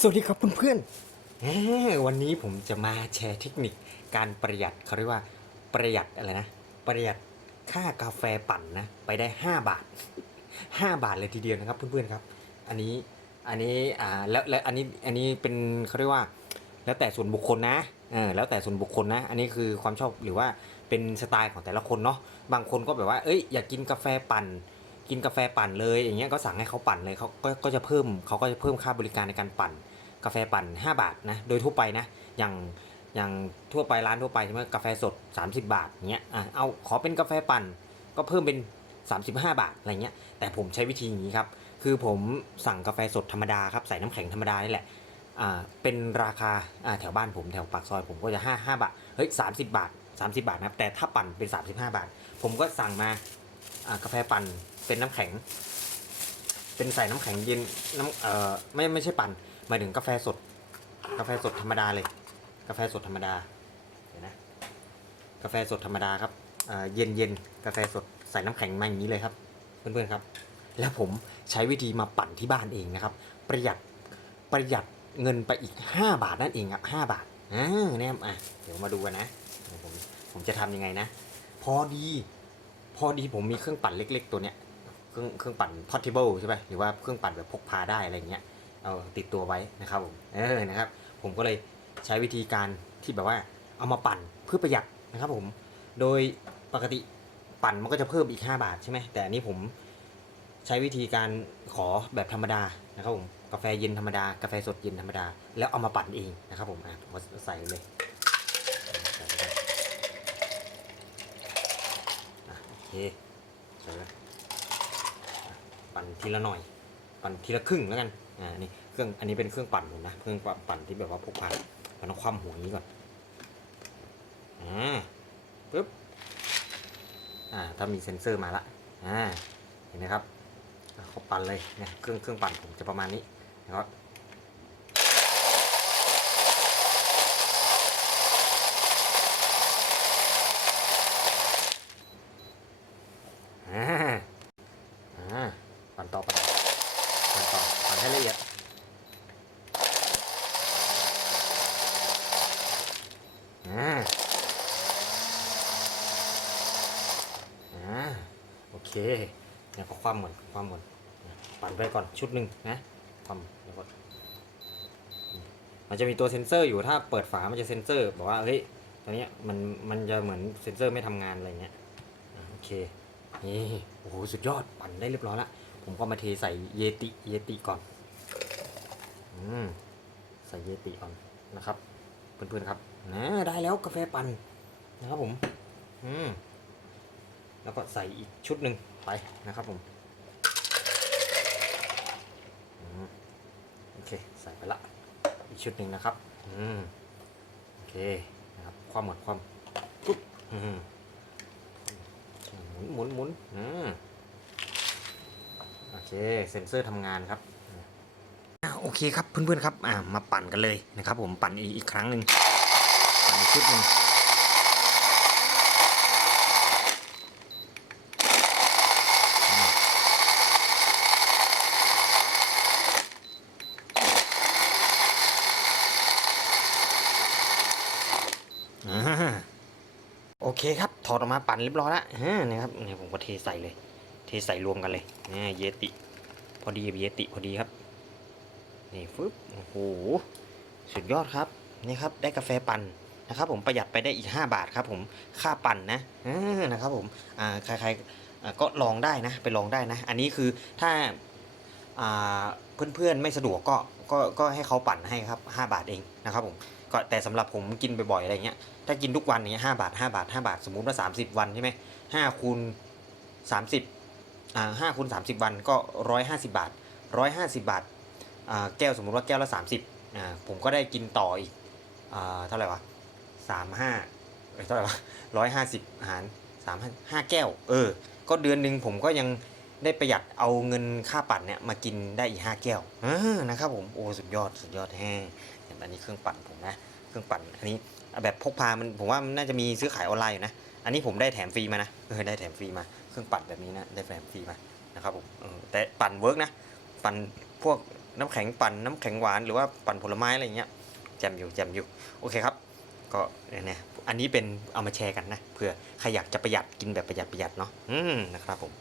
สวัสดีครับเพื่อนๆเอ้อวันนี้ผมจะมาแชร์เทคนิคการประหยัดเขาเรียกว่าประหยัดอะไรนะ ประหยัดค่ากาแฟปั่นนะไปได้ 5 บาท 5 บาทเลยทีเดียวนะครับเพื่อนๆครับ อันนี้อันนี้อ่าแล้วแล้วอันนี้อันนี้เป็นเขาเรียกว่า แล้วแต่ส่วนบุคคลนะเออแล้วแต่ส่วนบุคคลนะ อันนี้คือความชอบหรือว่าเป็นสไตล์ของแต่ละคนเนาะบางคนก็แบบว่าเอ้ยอยากกินกาแฟปั่น กินกาแฟปั่นเลยอย่างเงี้ยก็สั่งให้เขาปั่นเลยเขาก็ก็จะเพิ่มเขาก็จะเพิ่มค่าบริการในการปั่น กาแฟปั่น 5 บาทนะโดยทั่วไปนะอย่างอย่างทั่วไปร้านทั่วไปใช่ไหมกาแฟสด 30 บาทเงี้ยอะเอาขอเป็นกาแฟปั่นก็เพิ่มเป็น 35 บาทอะไรเงี้ยแต่ผมใช้วิธีอย่างนี้ครับคือผมสั่งกาแฟสดธรรมดาครับใส่น้ำแข็งธรรมดานี่แหละอ่าเป็นราคาอ่าแถวบ้านผมแถวปากซอยผมก็จะ 5 5 บาทเฮ้ย30 บาท 30 บาทนะครับแต่ถ้าปั่นเป็น 35 บาท ผมก็สั่งมาอ่ากาแฟปั่น เป็นน้ำแข็ง เป็นใส่น้ำแข็งเย็นน้ำเอ่อไม่ไม่ใช่ปั่นหมายถึงกาแฟสด กาแฟสดธรรมดาเลย กาแฟสดธรรมดาเดี๋ยวนะกาแฟสดธรรมดาครับเย็นเย็นกาแฟสดใส่น้ำแข็งมาอย่างนี้เลยครับ เพื่อนๆครับ แล้วผมใช้วิธีมาปั่นที่บ้านเองนะครับ ประหยัดประหยัดเงินไปอีก 5 บาทนั่นเองครับ5บาทอ่าเนี่ยอะเดี๋ยวมาดูกันนะผมผมจะทำยังไงนะ พอดี พอดีผมมีเครื่องปั่นเล็ก ๆ ตัวเนี้ย เครื่องเครื่องปั่น portable ใช่ไหมหรือว่าเครื่องปั่นแบบพกพาได้อะไรเงี้ยเอาติดตัวไว้นะครับผมเออนะครับ ผมก็เลยใช้วิธีการที่แบบว่าเอามาปั่นเพื่อประหยัดนะครับผมโดยปกติปั่นมันก็จะเพิ่มอีก 5 บาทใช่ไหมแต่อันนี้ผมใช้วิธีการขอแบบธรรมดานะครับผมกาแฟเย็นธรรมดากาแฟสดเย็นธรรมดา แล้วเอามาปั่นเองนะครับผมอะผมใส่เลยอะโอเคใส่เลยอะ ปั่นทีละหน่อย ปั่นทีละครึ่งแล้วกันอ่านี่เครื่องอันนี้เป็นเครื่องปั่นผมนะ เครื่องปั่นที่แบบว่าพกพามันต้องคว่ำหัวอย่างนี้ก่อนอ่าปึ๊บอ่าถ้ามีเซ็นเซอร์มาละอ่าเห็นไหมครับเขาปั่นเลยเนี่ยเครื่องเครื่องปั่นผมจะประมาณนี้นะครับ อ่า อ่า ปั่นต่อปั่นต่อปั่นต่อปั่นให้ละเอียด อ่า อ่า โอ เคเนี่ยก็คว่ำหมดคว่ำหมดปั่นไปก่อนชุดหนึ่งนะคว่ำแล้วก็มันจะมีตัวเซ็นเซอร์อยู่ถ้าเปิดฝามันจะเซ็นเซอร์บอกว่าเฮ้ยตัวเนี้ยมันมันจะเหมือนเซ็นเซอร์ไม่ทำงานอะไรเงี้ยโอเคนี่โอ้โหสุดยอดปั่นได้เรียบร้อยละผมก็มาเทใส่เยติเยติก่อนอืมใส่เยติก่อนนะครับเพื่อนๆครับนะได้แล้วกาแฟปั่นนะครับผม อืม แล้วก็ใส่อีกชุดหนึ่งไปนะครับผมโอเคใส่ไปละอีกชุดหนึ่งนะครับอืมโอเคนะครับความหมดความปุ๊บอืมหมุนหมุนหมุนอืมโอเคเซ็นเซอร์ทำงานครับโอเคครับเพื่อนๆครับอ่ามาปั่นกันเลยนะครับผมปั่นอีกอีกครั้งหนึ่งปั่นอีกชุดหนึ่งอืมอ่าโอ เคครับ ถอดออกมาปั่นเรียบร้อยแล้วนะครับเนี่ยผมก็เทใส่เลย เทใส่รวมกันเลยนี่เยติ พอดีเยติพอดีครับ นี่ฟึบโอ้โห สุดยอดครับ นี่ครับ ได้กาแฟปั่นนะครับผมประหยัดไปได้อีก 5 บาทครับผมค่าปั่นนะนะครับผมใครๆก็ลองได้นะไปลองได้นะ อันนี้คือถ้าเพื่อนๆไม่สะดวกก็ก็ก็ให้เขาปั่นให้ครับ 5 บาทเองนะครับผม แต่สำหรับผมกินบ่อยๆอะไรเงี้ยถ้ากินทุกวันเงี้ยห้าบาท5บาท5บาทสมมุติว่า30วันใช่ไหมห้าคูณ30อ่าห้าคูณ30วันก็150บาท150บาทอ่าแก้วสมมุติว่าแก้วละ30อ่าผมก็ได้กินต่ออีกอ่าเท่าไหร่วะสามห้าเท่าไหร่วะร้อยห้าสิบหารสามห้าแก้ว เออ ก็เดือนหนึ่งผมก็ยังได้ประหยัดเอาเงินค่าปั่นเนี่ยมากินได้อีกห้าแก้วออนะครับผมโอ้สุดยอดสุดยอดแห้ อันนี้เครื่องปั่นผมนะ เครื่องปั่น อันนี้แบบพกพา มันผมว่ามันน่าจะมีซื้อขายออนไลน์อยู่นะ อันนี้ผมได้แถมฟรีมานะ เออได้แถมฟรีมา เครื่องปั่นแบบนี้นะ ได้แถมฟรีมา นะครับผมแต่ปั่นเวิร์กนะ ปั่นพวกน้ำแข็งปั่นน้ำแข็งหวานหรือว่าปั่นผลไม้อะไรเงี้ยแจมอยู่แจมอยู่ โอเคครับ ก็เนี่ยอันนี้เป็นเอามาแชร์กันนะ เผื่อใครอยากจะประหยัดกินแบบประหยัดประหยัดเนาะ อืมนะครับผม